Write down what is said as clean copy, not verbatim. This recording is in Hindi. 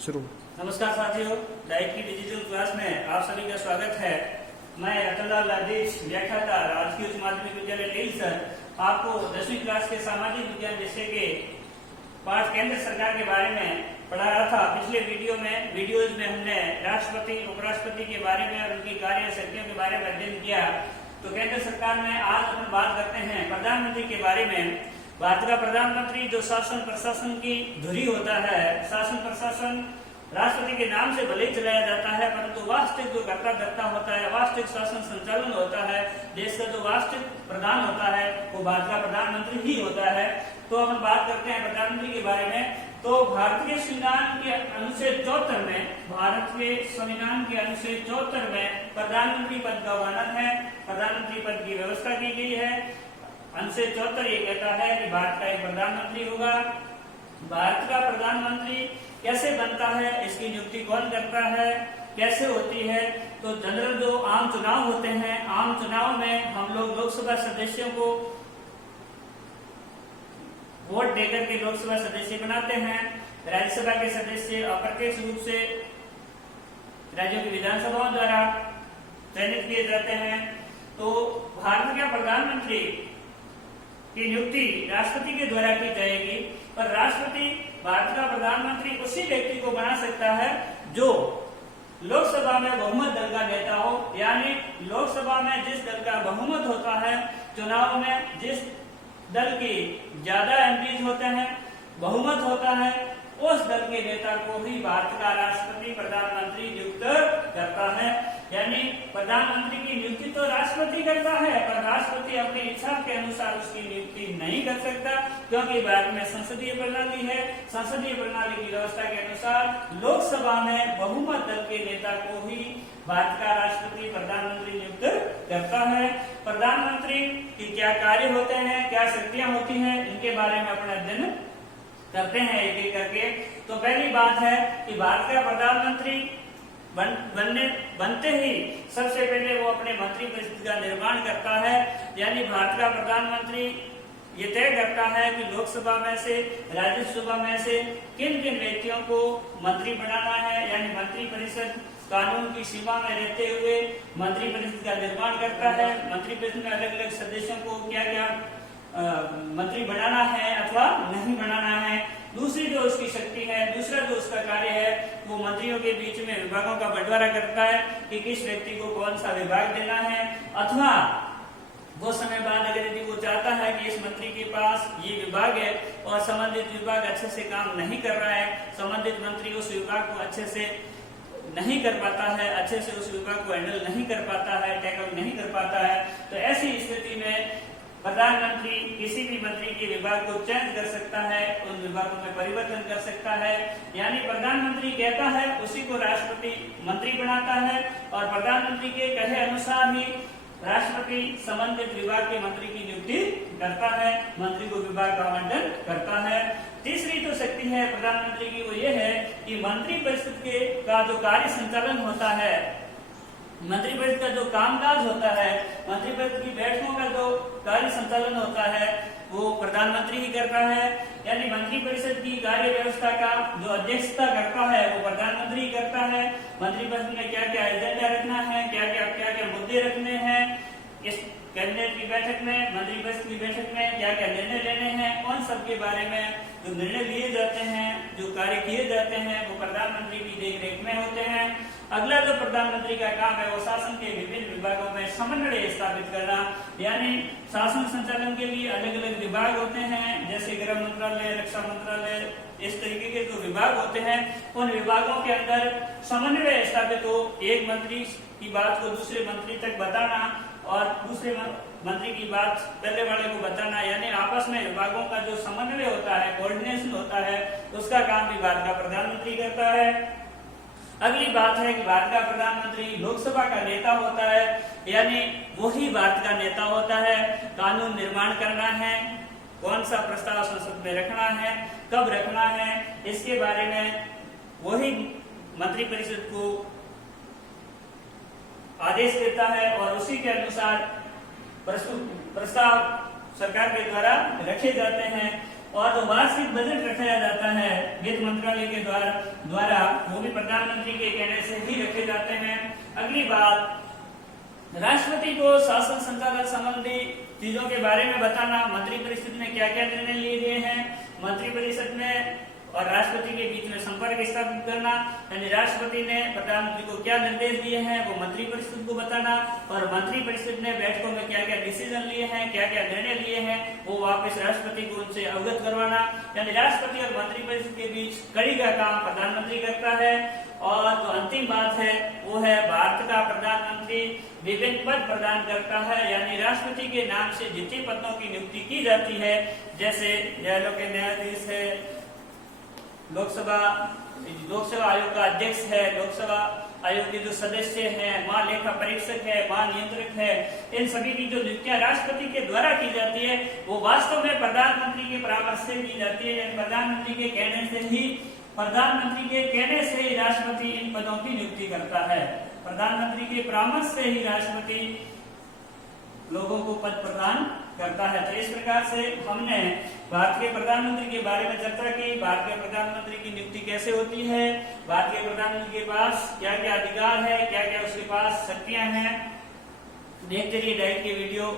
शुरू। नमस्कार साथियों, डाइट की डिजिटल क्लास में आप सभी का स्वागत है। मैं अतुललाल आदेश, व्याख्याता, राजकीय उच्च माध्यमिक विद्यालय टेलसर, आपको 10वीं क्लास के सामाजिक विज्ञान विषय के पाठ केंद्र सरकार के बारे में पढ़ा रहा था। पिछले वीडियोज में हमने राष्ट्रपति, उपराष्ट्रपति के बारे में और उनकी कार्य शक्तियों के बारे में अध्ययन किया। तो केंद्र सरकार में आज अपन बात करते हैं प्रधानमंत्री के बारे में। भारत का प्रधानमंत्री जो शासन प्रशासन की धुरी होता है, शासन प्रशासन राष्ट्रपति के नाम से भले ही चलाया जाता है, परंतु वास्तविक जो कर्ता धर्ता होता है, वास्तविक शासन संचालन होता है, देश का जो वास्तविक प्रधान होता है वो भारत का प्रधानमंत्री ही होता है। तो हम बात करते हैं प्रधानमंत्री के बारे में। तो भारत के संविधान के अनुच्छेद 74 में, भारत के संविधान के अनुच्छेद 74 में प्रधानमंत्री पद का वर्णन है, प्रधानमंत्री पद की व्यवस्था की गई है। अनुच्छेद 74 ये कहता है कि भारत का एक प्रधानमंत्री होगा। भारत का प्रधानमंत्री कैसे बनता है, इसकी नियुक्ति कौन करता है, कैसे होती है? तो जनरल जो आम चुनाव होते हैं, आम चुनाव में हम लोग लोकसभा सदस्यों को वोट देकर के लोकसभा सदस्य बनाते हैं। राज्यसभा के सदस्य अप्रत्यक्ष रूप से राज्यों की विधानसभाओं द्वारा चयनित किए जाते हैं। तो भारत के प्रधानमंत्री की नियुक्ति राष्ट्रपति के द्वारा की जाएगी, पर राष्ट्रपति भारत का प्रधानमंत्री उसी व्यक्ति को बना सकता है जो लोकसभा में बहुमत दल का नेता हो। यानी लोकसभा में जिस दल का बहुमत होता है, चुनाव में जिस दल की ज्यादा एमपीज होते हैं, बहुमत होता है, उस दल के नेता को ही भारत का राष्ट्रपति प्रधानमंत्री नियुक्त करता है। यानी प्रधानमंत्री की नियुक्ति तो राष्ट्रपति करता है, पर राष्ट्रपति अपनी इच्छा के अनुसार उसकी नियुक्ति नहीं कर सकता, क्योंकि भारत में संसदीय प्रणाली है। संसदीय प्रणाली की व्यवस्था के अनुसार लोकसभा में बहुमत दल के नेता को ही भारत का राष्ट्रपति प्रधानमंत्री नियुक्त करता है। प्रधानमंत्री के क्या कार्य होते हैं, क्या शक्तियां होती हैं, इनके बारे में अपना अध्ययन करते हैं एक एक करके। तो पहली बात है कि भारत का प्रधानमंत्री बनते ही सबसे पहले वो अपने मंत्रिपरिषद का निर्माण करता है। यानी भारत का प्रधानमंत्री ये तय करता है कि लोकसभा में से, राज्यसभा में से किन किन व्यक्तियों को मंत्री बनाना है। यानी मंत्रिपरिषद कानून की सीमा में रहते हुए मंत्रिपरिषद का निर्माण करता है। मंत्रिपरिषद में अलग अलग सदस्यों को क्या क्या मंत्री बनाना है अथवा नहीं बनाना है। दूसरी जो उसकी शक्ति है, दूसरा जो उसका कार्य है, वो मंत्रियों के बीच में विभागों का बंटवारा करता है कि किस व्यक्ति को कौन सा विभाग देना है, अथवा वो समय बाद अगर यदि वो चाहता है कि इस मंत्री के पास ये विभाग है और संबंधित विभाग अच्छे से काम नहीं कर रहा है, संबंधित मंत्री उस विभाग को अच्छे से नहीं कर पाता है, अच्छे से उस विभाग को हैंडल नहीं कर पाता है, टैकल नहीं कर पाता है, तो ऐसी स्थिति में प्रधानमंत्री किसी भी मंत्री के विभाग को चेंज कर सकता है, उन विभागों में परिवर्तन कर सकता है। यानी प्रधानमंत्री कहता है, उसी को राष्ट्रपति मंत्री बनाता है, और प्रधानमंत्री के कहे अनुसार ही राष्ट्रपति संबंधित विभाग के मंत्री की नियुक्ति करता है, मंत्री को विभाग का आवंटन करता है। तीसरी जो शक्ति है प्रधानमंत्री की, वो ये है कि मंत्रिपरिषद का जो कार्य संचालन होता है, मंत्रिपरिषद का जो कामकाज होता है, मंत्रिपरिषद की बैठकों का जो कार्य संचालन होता है, वो प्रधानमंत्री ही करता है। यानी मंत्रिपरिषद की कार्य व्यवस्था का जो अध्यक्षता करता है वो प्रधानमंत्री करता है। मंत्रिपरिषद में क्या क्या एजेंडा रखना है, क्या क्या मुद्दे रखने हैं, इस कैबिनेट की बैठक में, मंत्रिपरिषद की बैठक में क्या क्या निर्णय लेने हैं, उन सब के बारे में जो निर्णय लिए जाते हैं, जो कार्य किए जाते हैं, वो प्रधानमंत्री की देखरेख में होते हैं। अगला जो प्रधानमंत्री का काम है वो शासन के विभिन्न विभागों में समन्वय स्थापित करना। यानी शासन संचालन के लिए अलग अलग विभाग होते हैं, जैसे गृह मंत्रालय, रक्षा मंत्रालय, इस तरीके के जो विभाग होते हैं, उन विभागों के अंदर समन्वय स्थापित हो। एक मंत्री की बात को दूसरे मंत्री तक बताना और दूसरे मंत्री की बात पहले वाले को बताना, यानी आपस में विभागों का जो समन्वय होता है, कोऑर्डिनेशन होता है, उसका काम भी भारत का प्रधानमंत्री करता है। अगली बात है कि भारत का प्रधानमंत्री लोकसभा का नेता होता है, यानी वही भारत का नेता होता है। कानून निर्माण करना है, कौन सा प्रस्ताव संसद में रखना है, कब रखना है, इसके बारे में वही मंत्रिपरिषद को आदेश देता है और उसी के अनुसार प्रस्ताव सरकार के द्वारा रखे जाते हैं। और जो वार्षिक बजट रखाया जाता है वित्त मंत्रालय के द्वारा वो भी प्रधानमंत्री के कहने से ही रखे जाते हैं। अगली बात, राष्ट्रपति को शासन संचालन संबंधी चीजों के बारे में बताना, मंत्रिपरिषद ने क्या क्या निर्णय लिए गए हैं, मंत्रिपरिषद में और राष्ट्रपति के बीच में संपर्क स्थापित करना, यानी राष्ट्रपति ने प्रधानमंत्री को क्या निर्देश दिए हैं वो मंत्रिपरिषद को बताना, और मंत्रिपरिषद ने बैठकों में क्या क्या डिसीजन लिए हैं, क्या क्या निर्णय लिए हैं वो वापस राष्ट्रपति को उनसे अवगत करवाना। यानी राष्ट्रपति और मंत्रिपरिषद के बीच कड़ी का काम प्रधानमंत्री करता है। और जो अंतिम बात है वो है भारत का प्रधानमंत्री विभिन्न पद प्रदान करता है, यानी राष्ट्रपति के नाम से जितने पदों की नियुक्ति की जाती है, जैसे न्यायालयों के न्यायाधीश है, लोकसभा आयोग का अध्यक्ष है, लोकसभा आयोग के जो सदस्य हैं, महालेखा परीक्षक है, महानियंत्रक है, इन सभी की जो नियुक्तियां राष्ट्रपति के द्वारा की जाती है वो वास्तव में प्रधानमंत्री के परामर्श से की जाती है। यानी प्रधानमंत्री के कहने से ही राष्ट्रपति इन पदों की नियुक्ति करता है। प्रधानमंत्री के परामर्श से ही राष्ट्रपति लोगों को पद प्रदान करता है। तो इस प्रकार से हमने भारत के प्रधानमंत्री के बारे में चर्चा की। भारत के प्रधानमंत्री की नियुक्ति कैसे होती है, भारत के प्रधानमंत्री के पास क्या क्या अधिकार है, क्या क्या उसके पास शक्तियां हैं। देखते रहिए डाइट के वीडियो।